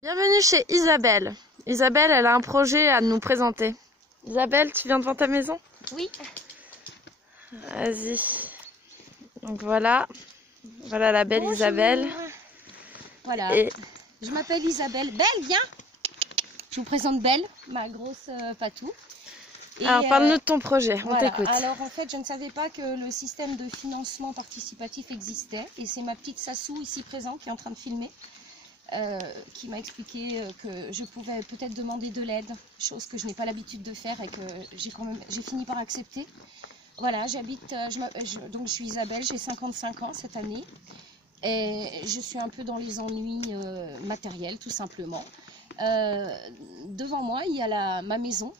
Bienvenue chez Isabelle. Isabelle, elle a un projet à nous présenter. Isabelle, tu viens devant ta maison? Oui. Vas-y. Donc voilà. Voilà la belle Bonjour. Isabelle. Voilà. Et Je m'appelle Isabelle. Belle, viens. Je vous présente Belle, ma grosse patou. Et, alors, parle-nous de ton projet, on voilà. t'écoute. Alors en fait, je ne savais pas que le système de financement participatif existait. Et c'est ma petite Sassou ici présente qui est en train de filmer. Qui m'a expliqué que je pouvais peut-être demander de l'aide, chose que je n'ai pas l'habitude de faire et que j'ai fini par accepter. Voilà, j'habite, donc je suis Isabelle, j'ai 55 ans cette année et je suis un peu dans les ennuis matériels tout simplement. Devant moi, il y a ma maison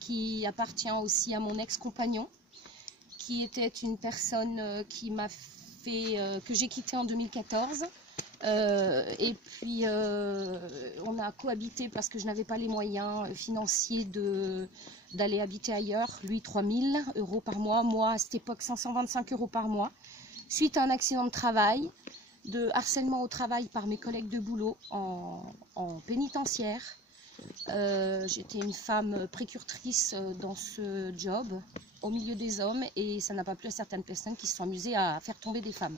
qui appartient aussi à mon ex-compagnon, qui était une personne qui m'a fait, que j'ai quitté en 2014. Et puis on a cohabité parce que je n'avais pas les moyens financiers d'aller habiter ailleurs. Lui 3 000 € par mois, moi à cette époque 525 € par mois. Suite à un accident de travail, de harcèlement au travail par mes collègues de boulot en pénitentiaire. J'étais une femme précurtrice dans ce job au milieu des hommes et ça n'a pas plu à certaines personnes qui se sont amusées à faire tomber des femmes.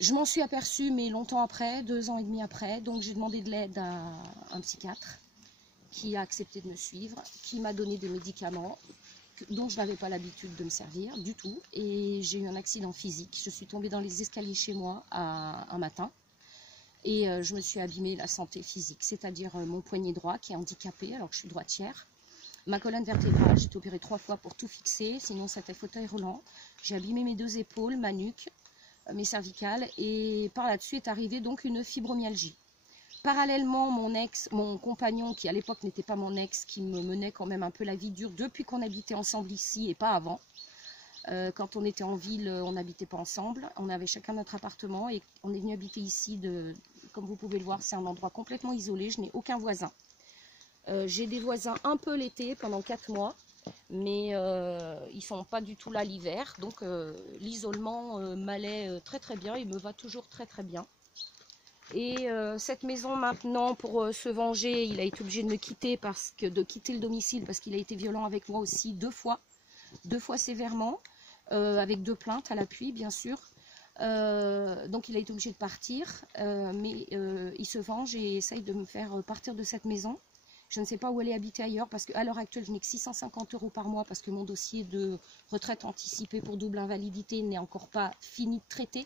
Je m'en suis aperçue, mais longtemps après, 2 ans et demi après, donc j'ai demandé de l'aide à un psychiatre qui a accepté de me suivre, qui m'a donné des médicaments dont je n'avais pas l'habitude de me servir du tout. Et j'ai eu un accident physique. Je suis tombée dans les escaliers chez moi un matin et je me suis abîmée la santé physique, c'est-à-dire mon poignet droit qui est handicapé alors que je suis droitière. Ma colonne vertébrale, j'ai été opérée 3 fois pour tout fixer, sinon c'était fauteuil roulant. J'ai abîmé mes 2 épaules, ma nuque, mes cervicales, et par là-dessus est arrivée donc une fibromyalgie. Parallèlement, mon compagnon, qui à l'époque n'était pas mon ex, qui me menait quand même un peu la vie dure depuis qu'on habitait ensemble ici et pas avant. Quand on était en ville, on n'habitait pas ensemble, on avait chacun notre appartement et on est venu habiter ici, comme vous pouvez le voir, c'est un endroit complètement isolé, je n'ai aucun voisin. J'ai des voisins un peu l'été pendant 4 mois. Mais ils ne sont pas du tout là l'hiver, donc l'isolement m'allait très très bien, il me va toujours très très bien. Et cette maison maintenant, pour se venger, il a été obligé de me quitter, de quitter le domicile parce qu'il a été violent avec moi aussi 2 fois sévèrement, avec 2 plaintes à l'appui bien sûr. Donc il a été obligé de partir, mais il se venge et essaye de me faire partir de cette maison. Je ne sais pas où aller habiter ailleurs parce qu'à l'heure actuelle, je n'ai que 650 € par mois parce que mon dossier de retraite anticipée pour double invalidité n'est encore pas fini de traiter.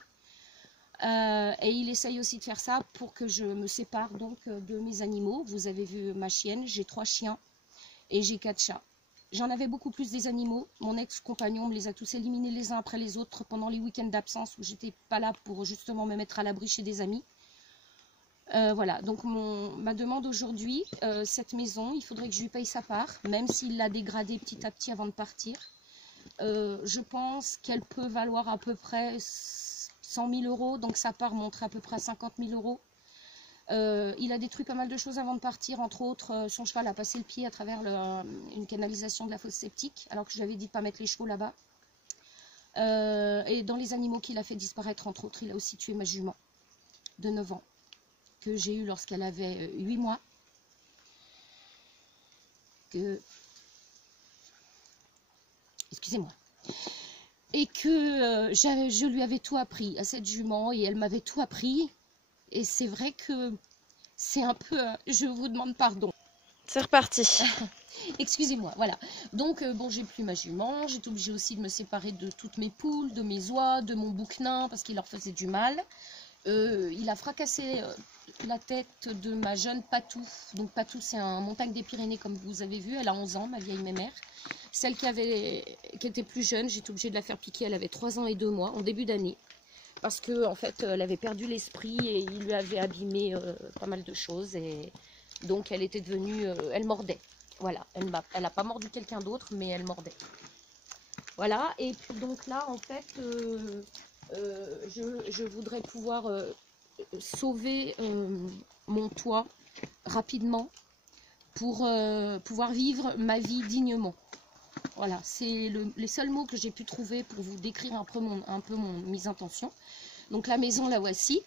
Et il essaye aussi de faire ça pour que je me sépare donc de mes animaux. Vous avez vu ma chienne, j'ai 3 chiens et j'ai 4 chats. J'en avais beaucoup plus des animaux. Mon ex-compagnon me les a tous éliminés les uns après les autres pendant les week-ends d'absence où j'étais pas là pour justement me mettre à l'abri chez des amis. Voilà, donc ma demande aujourd'hui, cette maison, il faudrait que je lui paye sa part, même s'il l'a dégradée petit à petit avant de partir. Je pense qu'elle peut valoir à peu près 100 000 €, donc sa part monterait à peu près à 50 000 €. Il a détruit pas mal de choses avant de partir, entre autres, son cheval a passé le pied à travers une canalisation de la fosse septique, alors que je lui avais dit de ne pas mettre les chevaux là-bas. Et dans les animaux qu'il a fait disparaître, entre autres, il a aussi tué ma jument de 9 ans. Que j'ai eu lorsqu'elle avait 8 mois, excusez-moi, et que je lui avais tout appris à cette jument et elle m'avait tout appris, et c'est vrai que c'est un peu, je vous demande pardon. c'est reparti. Excusez-moi, voilà. Donc, bon, j'ai plus ma jument, j'ai été obligée aussi de me séparer de toutes mes poules, de mes oies, de mon bouquenin, parce qu'il leur faisait du mal. Il a fracassé la tête de ma jeune Patou. Donc Patou, c'est un montagne des Pyrénées comme vous avez vu, elle a 11 ans, ma vieille mémère. Celle qui était plus jeune, j'étais obligée de la faire piquer, elle avait 3 ans et 2 mois en début d'année. Parce que en fait, elle avait perdu l'esprit et il lui avait abîmé pas mal de choses. Et donc elle était devenue, elle mordait. Voilà, elle n'a pas mordu quelqu'un d'autre, mais elle mordait. Voilà, et puis donc là, en fait, je voudrais pouvoir sauver mon toit rapidement pour pouvoir vivre ma vie dignement. Voilà, c'est les seuls mots que j'ai pu trouver pour vous décrire un peu mes intentions. Donc la maison, la voici.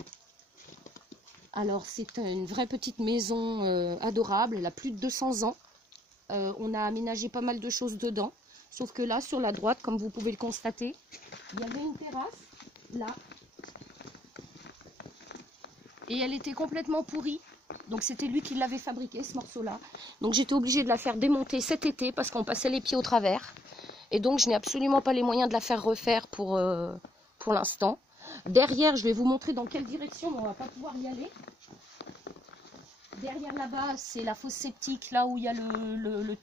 Alors, c'est une vraie petite maison adorable. Elle a plus de 200 ans. On a aménagé pas mal de choses dedans. Sauf que là, sur la droite, comme vous pouvez le constater, il y avait une terrasse, là. Et elle était complètement pourrie. Donc, c'était lui qui l'avait fabriqué, ce morceau-là. Donc, j'étais obligée de la faire démonter cet été parce qu'on passait les pieds au travers. Et donc, je n'ai absolument pas les moyens de la faire refaire pour l'instant. Derrière, je vais vous montrer dans quelle direction, mais on ne va pas pouvoir y aller. Derrière là-bas, c'est la fosse septique, là où il y a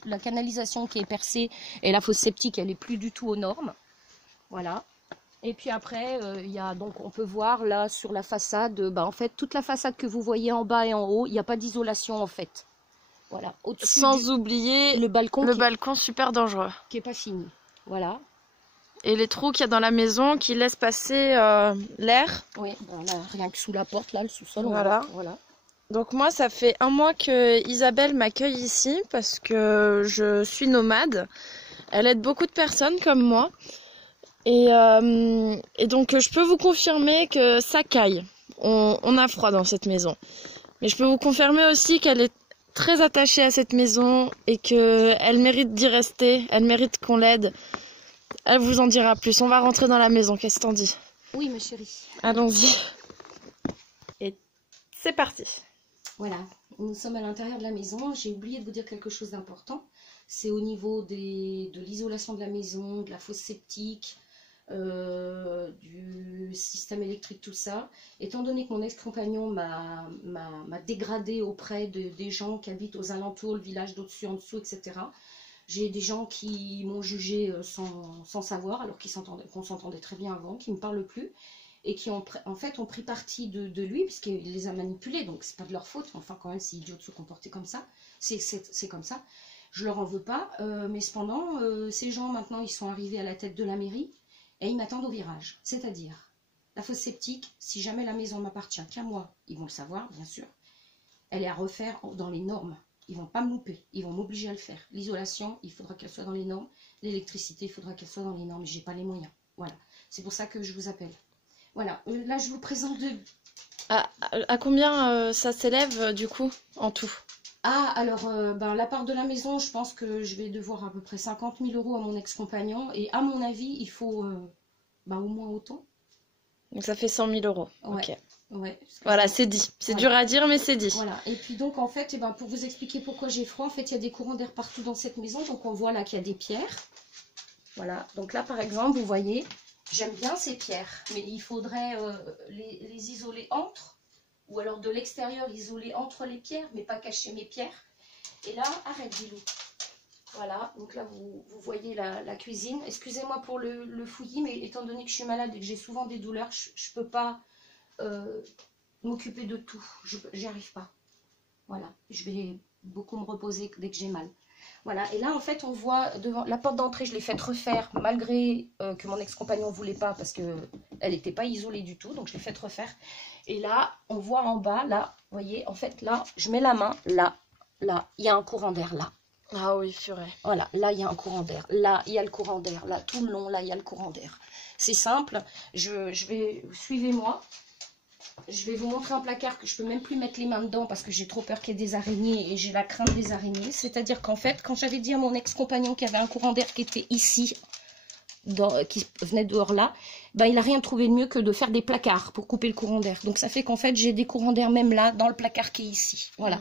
la canalisation qui est percée. Et la fosse septique, elle n'est plus du tout aux normes. Voilà. Et puis après, il y a, donc, on peut voir là sur la façade, en fait, toute la façade que vous voyez en bas et en haut, il n'y a pas d'isolation en fait. Voilà. Sans oublier le balcon super dangereux. qui n'est pas fini. Voilà. Et les trous qu'il y a dans la maison qui laissent passer l'air. Oui, là, rien que sous la porte, là, le sous-sol. Voilà. Voilà. Donc moi, ça fait 1 mois que Isabelle m'accueille ici parce que je suis nomade. Elle aide beaucoup de personnes comme moi. Et donc, je peux vous confirmer que ça caille. On a froid dans cette maison. Mais je peux vous confirmer aussi qu'elle est très attachée à cette maison et qu'elle mérite d'y rester. Elle mérite qu'on l'aide. Elle vous en dira plus. On va rentrer dans la maison. Qu'est-ce que t'en dis? Oui, ma chérie. Allons-y. Et c'est parti. Voilà, nous sommes à l'intérieur de la maison. J'ai oublié de vous dire quelque chose d'important. C'est au niveau de l'isolation de la maison, de la fosse septique, du système électrique, tout ça. Étant donné que mon ex-compagnon m'a dégradé auprès des gens qui habitent aux alentours, le village d'au-dessus, en dessous, etc. J'ai des gens qui m'ont jugé sans savoir, alors qu'on s'entendait très bien avant, qui ne me parlent plus. Et qui en fait ont pris parti de lui, puisqu'il les a manipulés, donc c'est pas de leur faute, enfin quand même c'est idiot de se comporter comme ça, c'est comme ça, je leur en veux pas, mais cependant, ces gens maintenant ils sont arrivés à la tête de la mairie, et ils m'attendent au virage, c'est-à-dire, la fosse septique, si jamais la maison m'appartient qu'à moi, ils vont le savoir, bien sûr, elle est à refaire dans les normes, ils vont pas me louper, ils vont m'obliger à le faire, l'isolation, il faudra qu'elle soit dans les normes, l'électricité, il faudra qu'elle soit dans les normes, j'ai pas les moyens, voilà, c'est pour ça que je vous appelle. Voilà, là je vous présente À combien ça s'élève du coup en tout? Ah, alors la part de la maison, je pense que je vais devoir à peu près 50 000 € à mon ex-compagnon. Et à mon avis, il faut au moins autant. Donc ça fait 100 000 €. Ouais, ok. Ouais, Voilà, c'est dit. C'est dur à dire, mais c'est dit. Voilà, et puis donc en fait, pour vous expliquer pourquoi j'ai froid, en fait, il y a des courants d'air partout dans cette maison. Donc on voit là qu'il y a des pierres. Voilà, donc là par exemple, vous voyez... J'aime bien ces pierres, mais il faudrait les isoler entre, ou alors de l'extérieur isoler entre les pierres, mais pas cacher mes pierres. Et là, arrête Gilou. Voilà, donc là vous voyez la cuisine. Excusez-moi pour le fouillis, mais étant donné que je suis malade et que j'ai souvent des douleurs, je ne peux pas m'occuper de tout. J'y arrive pas. Voilà, je vais beaucoup me reposer dès que j'ai mal. Voilà, et là en fait on voit devant la porte d'entrée, je l'ai faite refaire malgré que mon ex-compagnon ne voulait pas parce qu'elle n'était pas isolée du tout, donc je l'ai faite refaire. Et là, on voit en bas, là, vous voyez, en fait là, je mets la main, là, il y a un courant d'air là. Ah oui, purée. Voilà, là il y a un courant d'air, là il y a le courant d'air, là tout le long, là il y a le courant d'air. C'est simple, suivez-moi. Je vais vous montrer un placard que je peux même plus mettre les mains dedans parce que j'ai trop peur qu'il y ait des araignées et j'ai la crainte des araignées. C'est-à-dire qu'en fait, quand j'avais dit à mon ex-compagnon qu'il y avait un courant d'air qui était ici, qui venait dehors là, il n'a rien trouvé de mieux que de faire des placards pour couper le courant d'air. Donc ça fait qu'en fait, j'ai des courants d'air même là, dans le placard qui est ici. Voilà.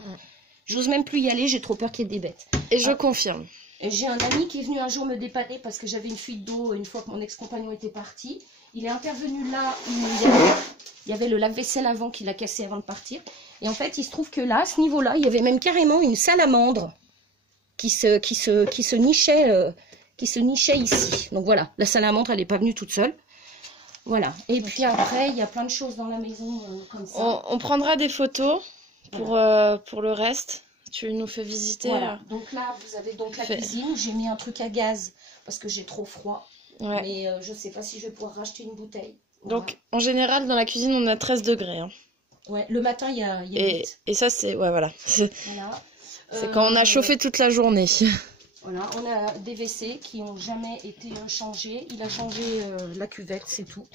J'ose même plus y aller, j'ai trop peur qu'il y ait des bêtes. Et je confirme. J'ai un ami qui est venu un jour me dépanner parce que j'avais une fuite d'eau une fois que mon ex-compagnon était parti. Il est intervenu là où il y avait le lave-vaisselle avant qu'il a cassé avant de partir. Et en fait, il se trouve que là, à ce niveau-là, il y avait même carrément une salamandre qui se nichait ici. Donc voilà, la salamandre, elle n'est pas venue toute seule. Voilà. Et puis après, il y a plein de choses dans la maison comme ça. On prendra des photos pour le reste. Tu nous fais visiter. Voilà. Donc là, vous avez donc la cuisine. J'ai mis un truc à gaz parce que j'ai trop froid. Ouais. Mais je ne sais pas si je vais pouvoir racheter une bouteille. Donc, en général, dans la cuisine, on a 13 degrés. Hein. Ouais, le matin, il y a 8. Et ça, c'est... Ouais, voilà. Voilà. C'est quand on a chauffé toute la journée. Voilà, on a des WC qui n'ont jamais été changés. Il a changé la cuvette, c'est tout.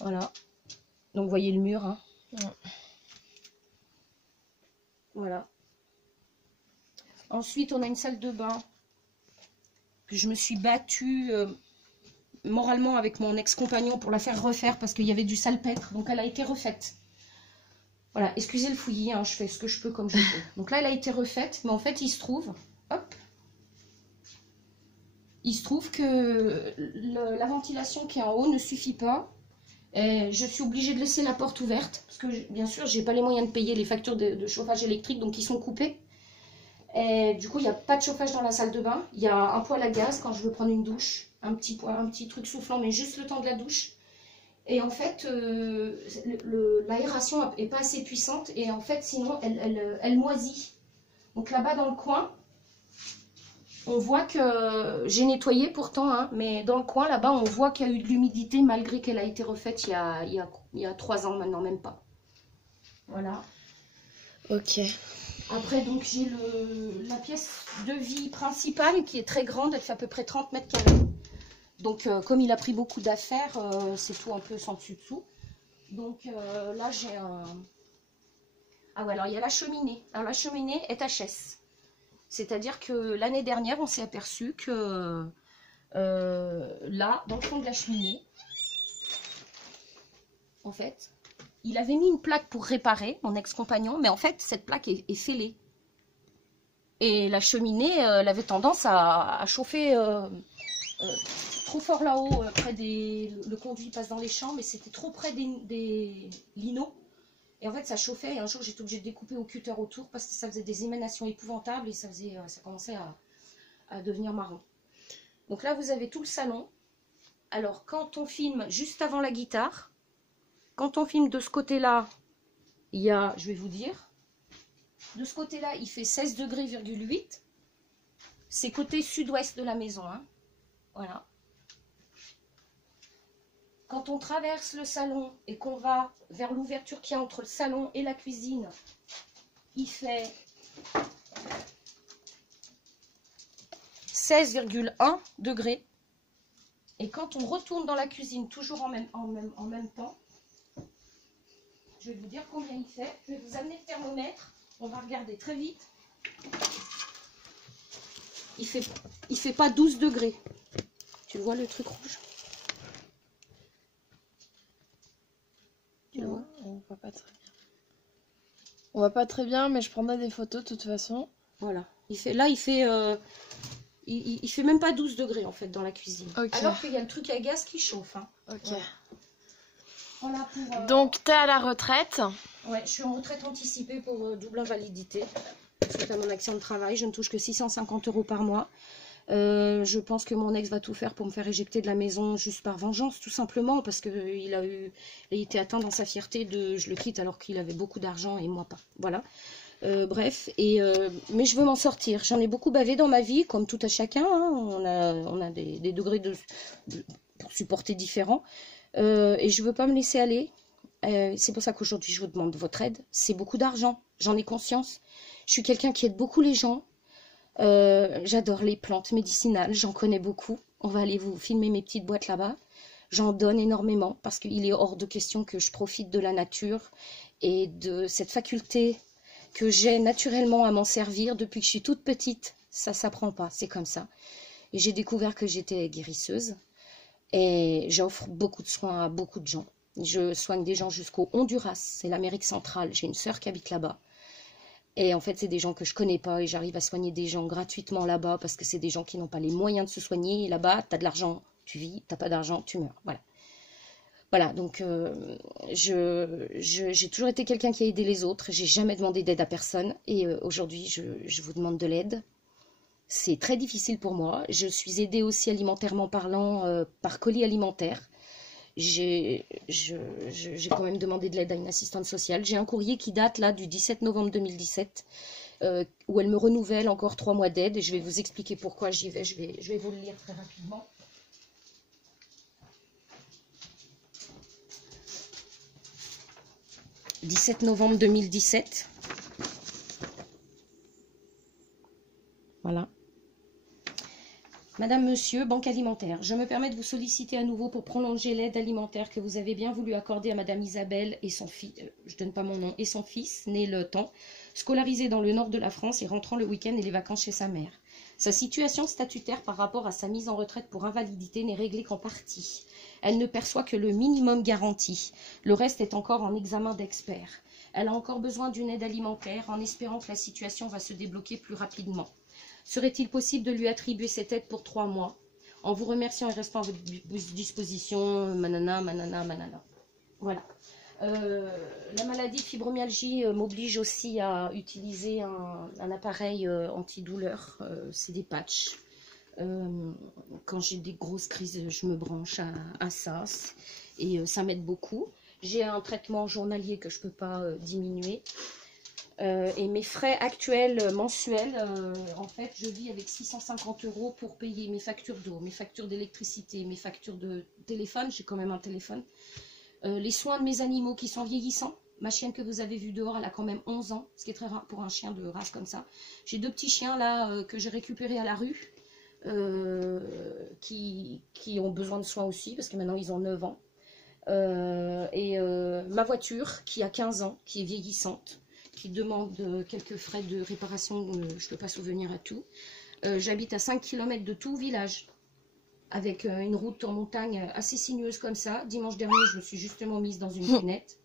Voilà. Donc, vous voyez le mur. Hein. Ouais. Voilà. Ensuite, on a une salle de bain que je me suis battue moralement avec mon ex-compagnon pour la faire refaire parce qu'il y avait du salpêtre. Donc, elle a été refaite. Voilà, excusez le fouillis, hein, je fais ce que je peux comme je peux. Donc là, elle a été refaite, mais en fait, il se trouve, hop, il se trouve que la ventilation qui est en haut ne suffit pas. Et je suis obligée de laisser la porte ouverte parce que, bien sûr, j'ai pas les moyens de payer les factures de chauffage électrique, donc ils sont coupés. Et du coup, il n'y a pas de chauffage dans la salle de bain. Il y a un poêle à gaz quand je veux prendre une douche, un petit truc soufflant, mais juste le temps de la douche. Et en fait, l'aération n'est pas assez puissante et en fait, sinon, elle moisit. Donc là-bas, dans le coin, on voit que j'ai nettoyé pourtant, hein, mais dans le coin, là-bas, on voit qu'il y a eu de l'humidité malgré qu'elle a été refaite il y a 3 ans maintenant, même pas. Voilà. Ok. Après, donc, j'ai la pièce de vie principale qui est très grande, elle fait à peu près 30 mètres carrés. Donc, comme il a pris beaucoup d'affaires, c'est tout un peu sans dessus-dessous. Donc, là, j'ai un... Ah ouais, alors il y a la cheminée. Alors, la cheminée est HS. C'est-à-dire que l'année dernière, on s'est aperçu que là, dans le fond de la cheminée, en fait, il avait mis une plaque pour réparer, mon ex-compagnon, mais en fait, cette plaque est fêlée. Et la cheminée, elle avait tendance à chauffer... trop fort là-haut, près le conduit passe dans les champs, mais c'était trop près des linos. Et en fait, ça chauffait. Et un jour, j'étais obligée de découper au cutter autour parce que ça faisait des émanations épouvantables et ça commençait à devenir marron. Donc là, vous avez tout le salon. Alors, quand on filme juste avant la guitare, quand on filme de ce côté-là, il y a, je vais vous dire, de ce côté-là, il fait 16 degrés, 8. C'est côté sud-ouest de la maison. Hein. Voilà. Quand on traverse le salon et qu'on va vers l'ouverture qu'il y a entre le salon et la cuisine, il fait 16,1 degrés. Et quand on retourne dans la cuisine, toujours en même temps, je vais vous dire combien il fait. Je vais vous amener le thermomètre. On va regarder très vite. Il fait pas 12 degrés. Tu le vois le truc rouge ? Non, on voit pas très bien. On voit pas très bien, mais je prendrai des photos de toute façon. Voilà. Il fait même pas 12 degrés en fait dans la cuisine. Okay. Alors qu'il y a le truc à gaz qui chauffe. Hein. Ok. Voilà pour, donc t'es à la retraite? Ouais, je suis en retraite anticipée pour double invalidité. Suite à mon accident de travail, je ne touche que 650 € par mois. Je pense que mon ex va tout faire pour me faire éjecter de la maison juste par vengeance, tout simplement, parce qu'il a été atteint dans sa fierté de je le quitte alors qu'il avait beaucoup d'argent et moi pas. Voilà. Bref, mais je veux m'en sortir. J'en ai beaucoup bavé dans ma vie, comme tout à chacun. Hein. On a des degrés pour supporter différents. Et je veux pas me laisser aller. C'est pour ça qu'aujourd'hui je vous demande votre aide. C'est beaucoup d'argent, j'en ai conscience. Je suis quelqu'un qui aide beaucoup les gens. J'adore les plantes médicinales, j'en connais beaucoup. On va aller vous filmer mes petites boîtes là-bas. J'en donne énormément parce qu'il est hors de question que je profite de la nature et de cette faculté que j'ai naturellement à m'en servir depuis que je suis toute petite. Ça s'apprend pas, c'est comme ça. Et j'ai découvert que j'étais guérisseuse et j'offre beaucoup de soins à beaucoup de gens. Je soigne des gens jusqu'au Honduras, c'est l'Amérique centrale. J'ai une sœur qui habite là-bas. Et en fait, c'est des gens que je connais pas et j'arrive à soigner des gens gratuitement là-bas parce que c'est des gens qui n'ont pas les moyens de se soigner. Et là-bas, tu as de l'argent, tu vis, tu n'as pas d'argent, tu meurs. Voilà. Voilà, donc j'ai toujours été quelqu'un qui a aidé les autres. J'ai jamais demandé d'aide à personne. Et aujourd'hui, je vous demande de l'aide. C'est très difficile pour moi. Je suis aidée aussi alimentairement parlant par colis alimentaire. J'ai quand même demandé de l'aide à une assistante sociale. J'ai un courrier qui date là du 17 novembre 2017 où elle me renouvelle encore 3 mois d'aide et je vais vous expliquer pourquoi j'y vais. Je vais vous le lire très rapidement. « 17 novembre 2017. » Voilà. Madame, Monsieur, Banque Alimentaire, je me permets de vous solliciter à nouveau pour prolonger l'aide alimentaire que vous avez bien voulu accorder à Madame Isabelle et son fils, je ne donne pas mon nom, et son fils, né le temps scolarisé dans le nord de la France et rentrant le week-end et les vacances chez sa mère. Sa situation statutaire par rapport à sa mise en retraite pour invalidité n'est réglée qu'en partie. Elle ne perçoit que le minimum garanti. Le reste est encore en examen d'expert. Elle a encore besoin d'une aide alimentaire en espérant que la situation va se débloquer plus rapidement. Serait-il possible de lui attribuer cette aide pour 3 mois? En vous remerciant et restant à votre disposition, manana, manana, manana. Voilà. La maladie de fibromyalgie m'oblige aussi à utiliser un appareil antidouleur, c'est des patchs. Quand j'ai des grosses crises, je me branche à ça et ça m'aide beaucoup. J'ai un traitement journalier que je ne peux pas diminuer. Et mes frais actuels mensuels, en fait, je vis avec 650 € pour payer mes factures d'eau, mes factures d'électricité, mes factures de téléphone, j'ai quand même un téléphone. Les soins de mes animaux qui sont vieillissants. Ma chienne que vous avez vue dehors, elle a quand même 11 ans, ce qui est très rare pour un chien de race comme ça. J'ai 2 petits chiens là que j'ai récupérés à la rue, qui ont besoin de soins aussi, parce que maintenant ils ont 9 ans. Ma voiture qui a 15 ans, qui est vieillissante, qui demande quelques frais de réparation, je ne peux pas souvenir à tout. J'habite à 5 km de tout village, avec une route en montagne assez sinueuse comme ça. Dimanche dernier, je me suis justement mise dans une cunette.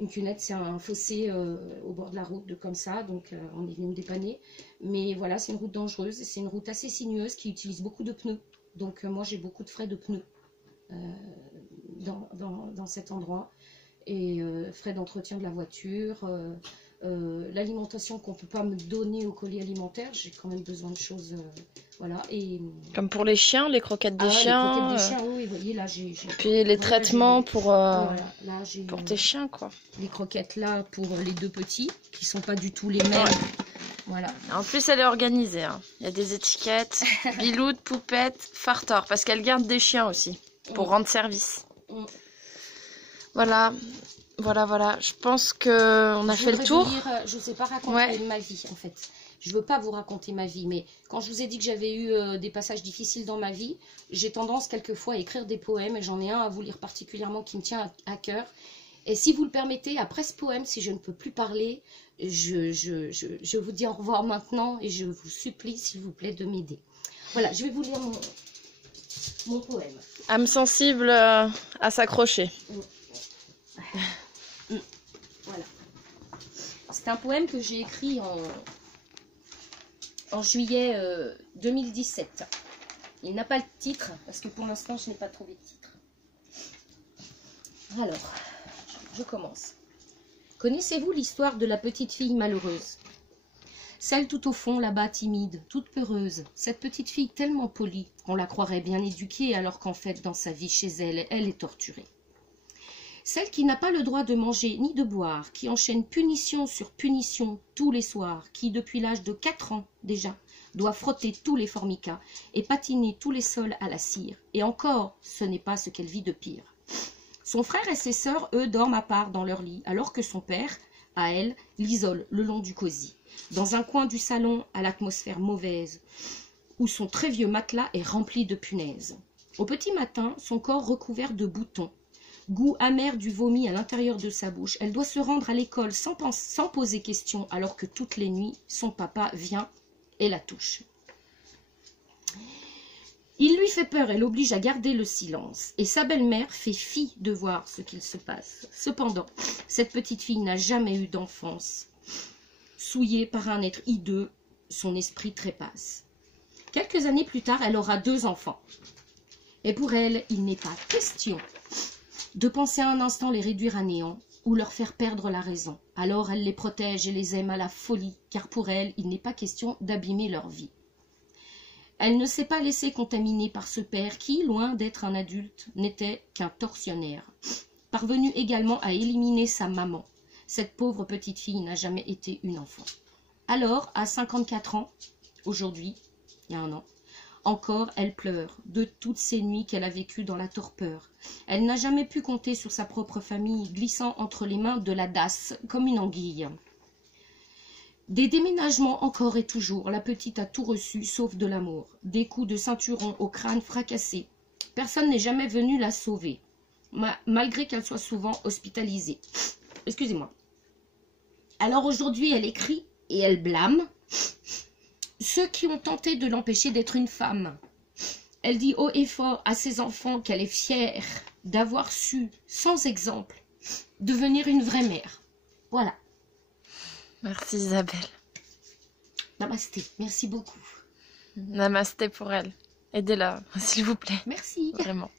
Une cunette, c'est un fossé au bord de la route, comme ça, donc on est venu me dépanner. Mais voilà, c'est une route dangereuse, c'est une route assez sinueuse qui utilise beaucoup de pneus. Donc moi, j'ai beaucoup de frais de pneus dans cet endroit. Et frais d'entretien de la voiture, l'alimentation qu'on ne peut pas me donner au colis alimentaire, j'ai quand même besoin de choses, voilà. Et comme pour les chiens, les croquettes des chiens. Les croquettes des chiens, oui, vous voyez, là, j'ai... Puis les traitements pour, voilà, là, pour tes chiens, quoi. Les croquettes là pour les 2 petits, qui sont pas du tout les mêmes. Ouais. Voilà. En plus, elle est organisée, hein. Il y a des étiquettes, biloute, poupette, fartor, parce qu'elle garde des chiens aussi, pour rendre service. Voilà. Voilà, je pense qu'on a fait le tour. Je ne sais pas raconter ma vie, en fait. Je ne veux pas vous raconter ma vie, mais quand je vous ai dit que j'avais eu des passages difficiles dans ma vie, j'ai tendance quelquefois à écrire des poèmes, et j'en ai un à vous lire particulièrement qui me tient à cœur. Et si vous le permettez, après ce poème, si je ne peux plus parler, je vous dis au revoir maintenant, et je vous supplie, s'il vous plaît, de m'aider. Voilà, je vais vous lire mon poème. Âme sensible à s'accrocher. Voilà. C'est un poème que j'ai écrit en juillet 2017. Il n'a pas le titre, parce que pour l'instant, je n'ai pas trouvé de titre. Alors, je commence. Connaissez-vous l'histoire de la petite fille malheureuse? Celle tout au fond, là-bas, timide, toute peureuse. Cette petite fille tellement polie qu'on la croirait bien éduquée, alors qu'en fait, dans sa vie chez elle, elle est torturée. Celle qui n'a pas le droit de manger ni de boire, qui enchaîne punition sur punition tous les soirs, qui depuis l'âge de 4 ans déjà, doit frotter tous les formicas et patiner tous les sols à la cire. Et encore, ce n'est pas ce qu'elle vit de pire. Son frère et ses sœurs, eux, dorment à part dans leur lit, alors que son père, à elle, l'isole le long du cosy, dans un coin du salon à l'atmosphère mauvaise, où son très vieux matelas est rempli de punaises. Au petit matin, son corps recouvert de boutons, goût amer du vomi à l'intérieur de sa bouche. Elle doit se rendre à l'école sans poser question, alors que toutes les nuits, son papa vient et la touche. Il lui fait peur et l'oblige à garder le silence. Et sa belle-mère fait fi de voir ce qu'il se passe. Cependant, cette petite fille n'a jamais eu d'enfance. Souillée par un être hideux, son esprit trépasse. Quelques années plus tard, elle aura 2 enfants. Et pour elle, il n'est pas question de penser un instant les réduire à néant ou leur faire perdre la raison. Alors elle les protège et les aime à la folie, car pour elle, il n'est pas question d'abîmer leur vie. Elle ne s'est pas laissée contaminer par ce père qui, loin d'être un adulte, n'était qu'un tortionnaire, parvenu également à éliminer sa maman. Cette pauvre petite fille n'a jamais été une enfant. Alors, à 54 ans, aujourd'hui, il y a 1 an, encore, elle pleure de toutes ces nuits qu'elle a vécues dans la torpeur. Elle n'a jamais pu compter sur sa propre famille, glissant entre les mains de la DAS comme une anguille. Des déménagements encore et toujours, la petite a tout reçu, sauf de l'amour. Des coups de ceinturon au crâne fracassé. Personne n'est jamais venu la sauver, malgré qu'elle soit souvent hospitalisée. Excusez-moi. Alors aujourd'hui, elle écrit et elle blâme ceux qui ont tenté de l'empêcher d'être une femme. Elle dit haut et fort à ses enfants qu'elle est fière d'avoir su, sans exemple, devenir une vraie mère. Voilà. Merci Isabelle. Namasté, merci beaucoup. Namasté pour elle. Aidez-la, s'il vous plaît. Merci. Vraiment.